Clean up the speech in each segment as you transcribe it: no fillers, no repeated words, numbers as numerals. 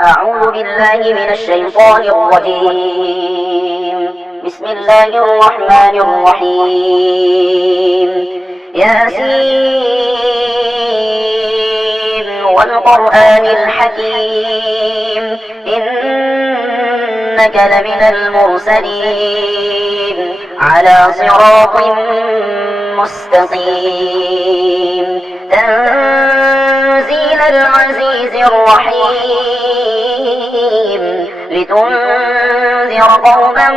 أعوذ بالله من الشيطان الرجيم. بسم الله الرحمن الرحيم. ياسين والقرآن الحكيم إنك لمن المرسلين على صراط مستقيم تنزيل العزيز الرحيم لتنذر قوما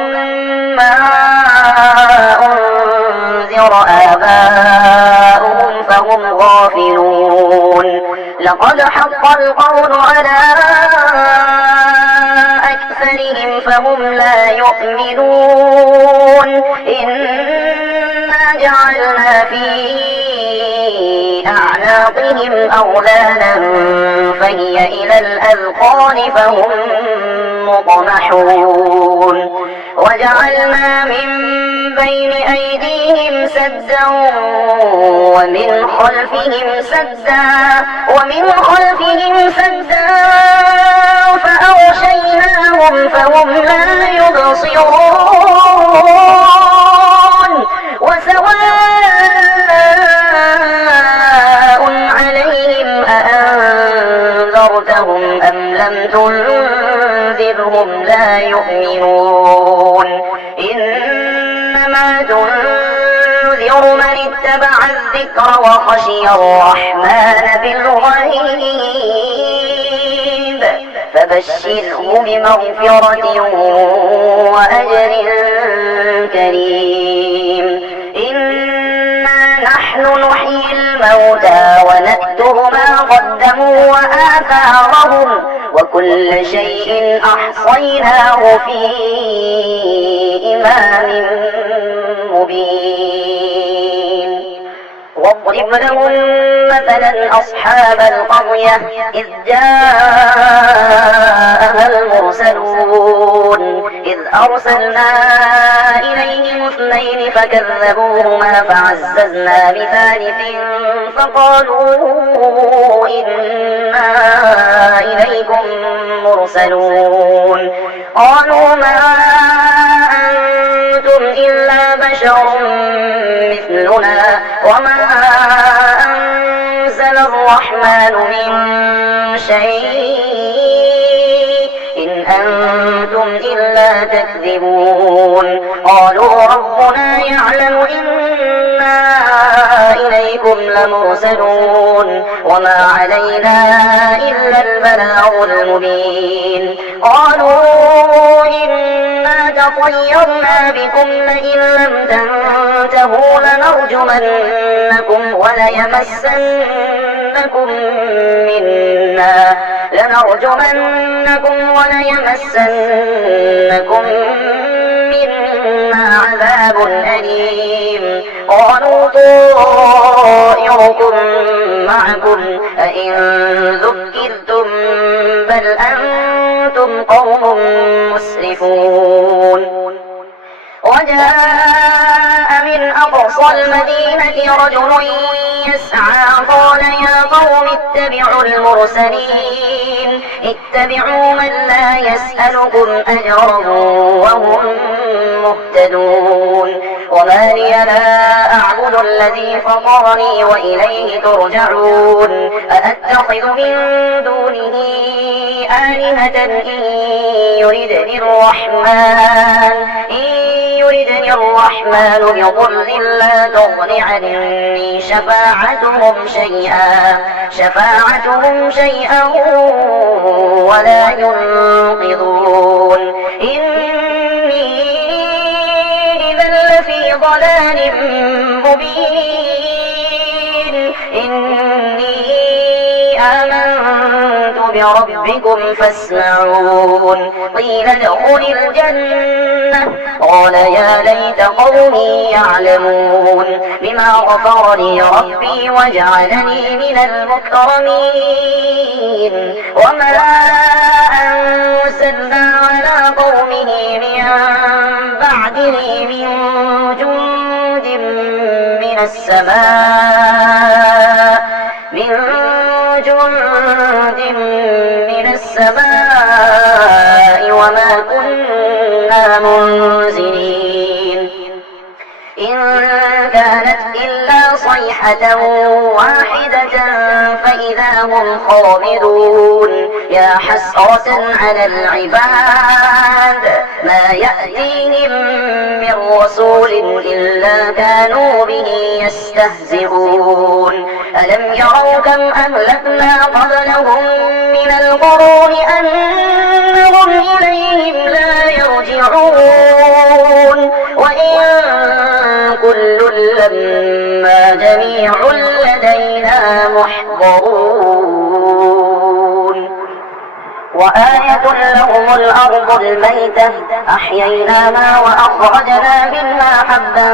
ما أنذر آباؤهم فهم غافلون لقد حق القول على أكثرهم فهم لا يؤمنون إنا جعلنا في أعناقهم أغلالا فهي إلى الأذقان فهم مطمحون وجعلنا من بين أيديهم سدا ومن خلفهم سدا فأغشيناهم فهم لا يبصرون وسواء عليهم أأنذرتهم أم لم تنذرهم لا يؤمنون إنما تنذر من اتبع الذكر وخشي الرحمن بالغيب فبشره بمغفرة وأجر كريم إنا نحن نحيي الموتى ونكتب ما قدموا وآثارهم وكل شيء أحصيناه في إمام مبين واضرب لهم مثلا أصحاب القرية إذ جاءها المرسلون إذ أرسلنا إليهم اثنين فكذبوهما فعززنا بثالث فقالوا إنا إليكم مرسلون قالوا ما أنتم إلا بشر مثلنا وما أنزل الرحمن من شيء إن أنتم إلا تكذبون قالوا ربنا يعلم إنا إليكم لمرسلون وما علينا إلا البلاغ المبين قالوا إنا تطيرنا بكم لئن لم تنتهوا لنرجمنكم وليمسنكم منا عذاب أليم قالوا طائركم معكم أئن ذكرتم بل أنتم قوم مسرفون وجاء من أقصى المدينة رجل يسعى قال يا قوم اتبعوا المرسلين اتبعوا من لا يسألكم أجرا وهم مهتدون وما لي لا أعبد الذي فطرني وإليه ترجعون أأتخذ من دونه آلهة إن يردني الرحمن بضر لا تغن عني شفاعتهم شيئا ولا ينقذون إني إذا لفي ضلال مبين إني آمنت بربكم فاسمعون قيل ادخل الجنة قال يا ليت قومي يعلمون بما غفر لي ربي وجعلني من المكرمين وما أنزلنا على قومه من بعده من جند من السماء السماء وما كنا منزلين إن كانت إلا صيحة واحدة فإذا هم خامدون يا حسرة على العباد ما يأتيهم من رسول إلا كانوا به يستهزئون ألم يروا كم أهلكنا قبلهم من القرون أنهم إليهم لا يرجعون وإن كل لما جميع لدينا محضرون وآية لهم الأرض الميتة أحييناها وأخرجنا منها حبا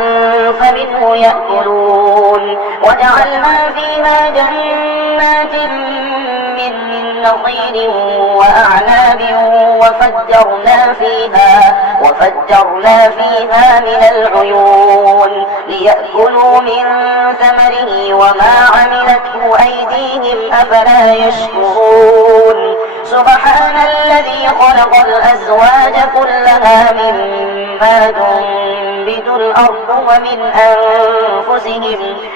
فمنه يأكلون وجعلنا فيها جنات من نخيل وأعناب وفجرنا فيها من العيون ليأكلوا من ثمره وما عملته أيديهم أفلا يشكرون سبحان الذي خلق الأزواج كلها مما تنبت الأرض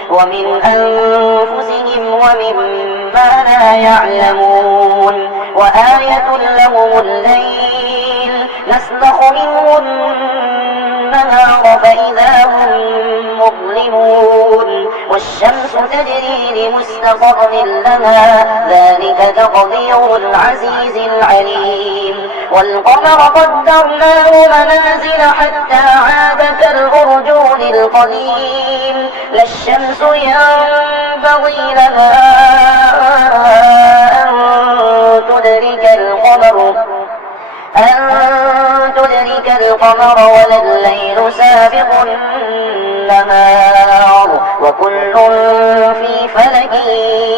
ومن أنفسهم ومما لا يعلمون وآية لهم الليل نسلخ منه النهار فإذا هم مظلمون والشمس تجري لمستقر لها ذلك تقدير العزيز العليم والقمر قدرناه منازل حتى عاد كالأرجون القديم لا الشمس ينبغي لها أن تدرك القمر ولا الليل سابق النهار وكل في فلك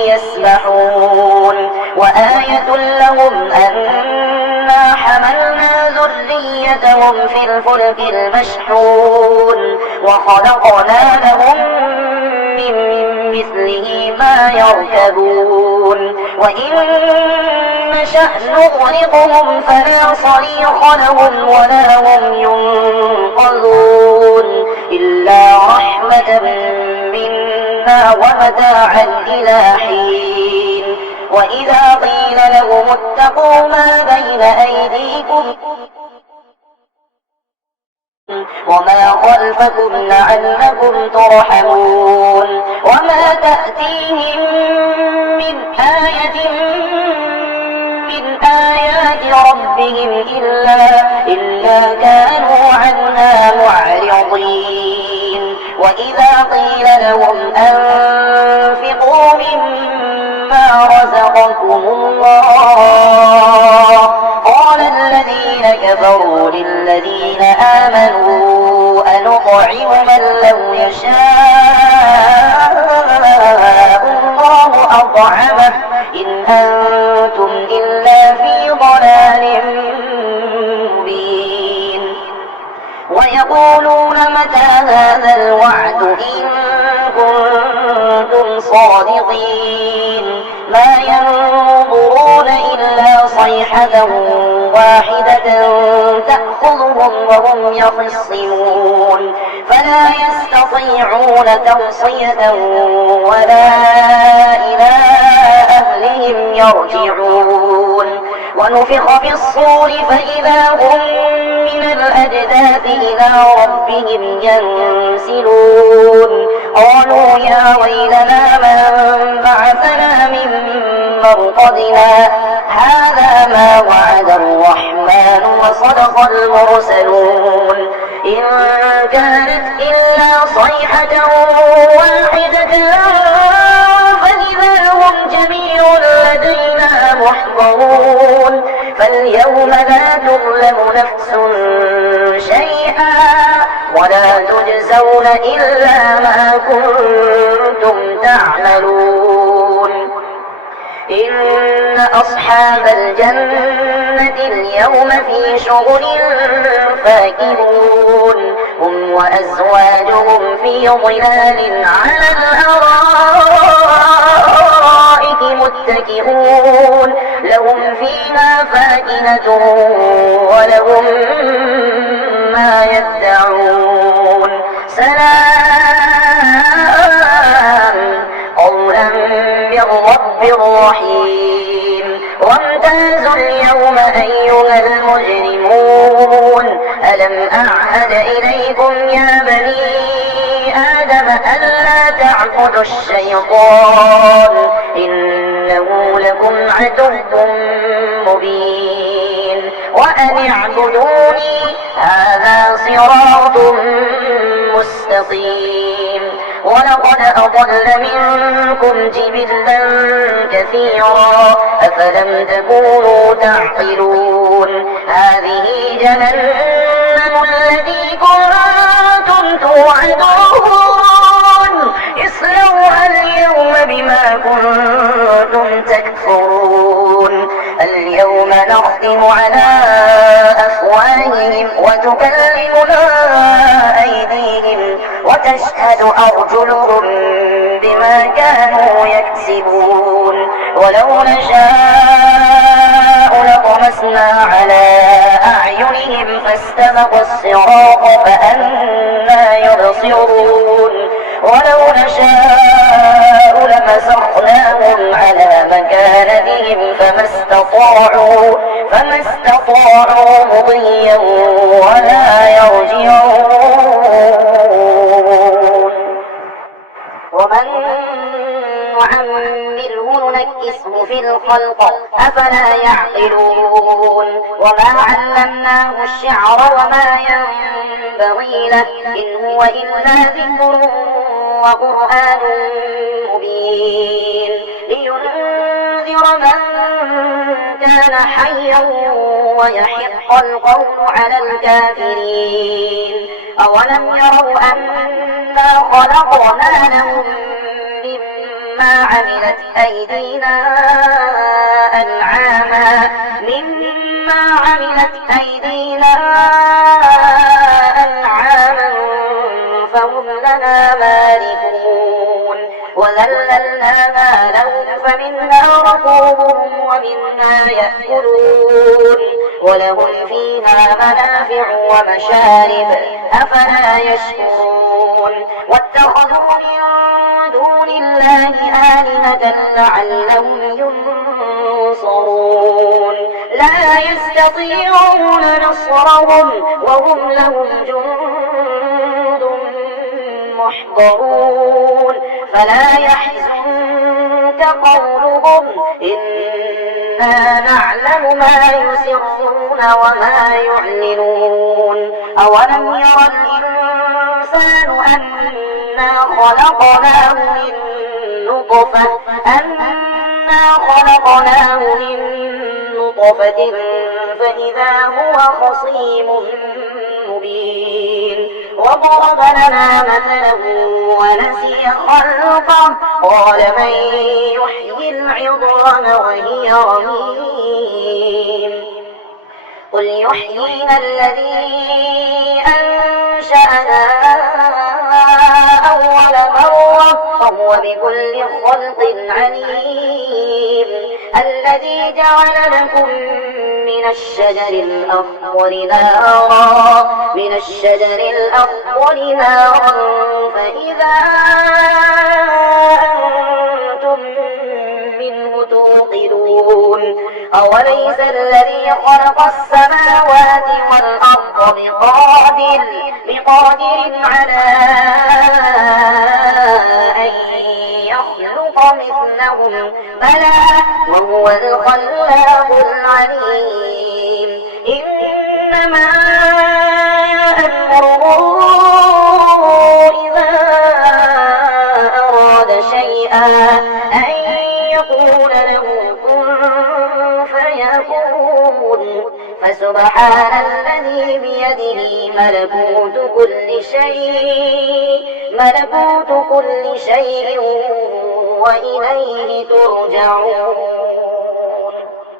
يسبحون وآية لهم أنا حملنا ذريتهم في الفلك المشحون وخلقنا لهم من مثله ما يركبون وإن نشأ نغرقهم فلا صريخ لهم ولا هم ينقذون إلا رحمة منا ومتاعا إلى حين وإذا قيل لهم اتقوا ما بين أيديكم وما خلفكم لعلكم ترحمون وما تأتيهم من آية من آيات ربهم إلا كانوا عنها معرضين وإذا قيل لهم أنفقوا مما رزقكم الله قال الذين كفروا للذين آمنوا أنطعم من لو يشاء الله أطعمه إن أنتم إلا في ضلال مبين ويقولون متى هذا الوعد إن كنتم صادقين ما ينظرون إلا صيحة واحدة تأخذهم وهم يخصمون فلا يستطيعون توصية ولا إلى أهلهم يرجعون ونفخ في الصور فإذا هم من الأجداث إلى ربهم ينسلون قالوا يا ويلنا من بعثنا من مرقدنا هذا ما وعد الرحمن وصدق المرسلون إن كانت إلا صيحة واحدة فإذا هم جميع لدينا محضرون فاليوم لا تظلم نفس شيئا ولا تجزون إلا ما كنتم تعملون إن أصحاب الجنة اليوم في شغل فاكهون هم وأزواجهم في ظلال على الأرائك متكئون لهم فيها فاكهة ولهم ما يدعون سلام قولا من رب رحيم وامتازوا اليوم أيها المجرمون ألم أعهد إليكم يا بني آدم ألا تعبدوا الشيطان إنه لكم عدو مبين وأن اعبدوني هذا صراط مستقيم ولقد أضل منكم جبلا كثيرا أفلم تكونوا تعقلون هذه جهنم التي كنتم توعدون اصلوها اليوم بما كنتم تكفرون اليوم نختم على أفواههم وتكلمنا أيديهم وتشهد أرجلهم بما كانوا يكسبون ولو نشاء لطمسنا على أعينهم فاستبقوا الصراط فأنى يبصرون ولو نشاء لمسخناهم على مكانتهم فما استطاعوا مضيا ولا يرجعون ومن نعمره ننكسه في الخلق أفلا يعقلون وما علمناه الشعر وما ينبغي له إن هو إلا ذكر وقرآن مبين لينذر من كان حيا ويحق القول على الكافرين أولم يروا أنا خلقنا لهم مما عملت أيدينا أنعاما فهم لنا مالكون وذللناها لهم فمنها ركوبهم ومنها يأكلون ولهم فيها منافع ومشارب أفلا يشكرون واتخذوا من دون الله آلهة لعلهم ينصرون لا يستطيعون نصرهم وهم لهم جند محضرون فلا يحزنك قولهم إنا نعلم ما يسرون وما يعلنون أولم ير الإنسان أنا خلقناه من نطفة فإذا هو خصيم مبين وضرب لنا مثلا ونسي خلقه قال من يحيي العظام وهي رميم قل يحييها الذي أنشأها أول مرة وهو بكل خلق عليم الذي جعل لكم من الشجر الأخضر نارا فإذا أنتم منه توقدون أوليس الذي خلق السماوات والأرض بقادر على أن يخلق مثلهم بلى وهو الخلاق العليم إنما أمره إذا أراد شيئا أن يقول له كن فيكون فسبحان الذي بيده ملكوت كل شيء وإليه ترجعون.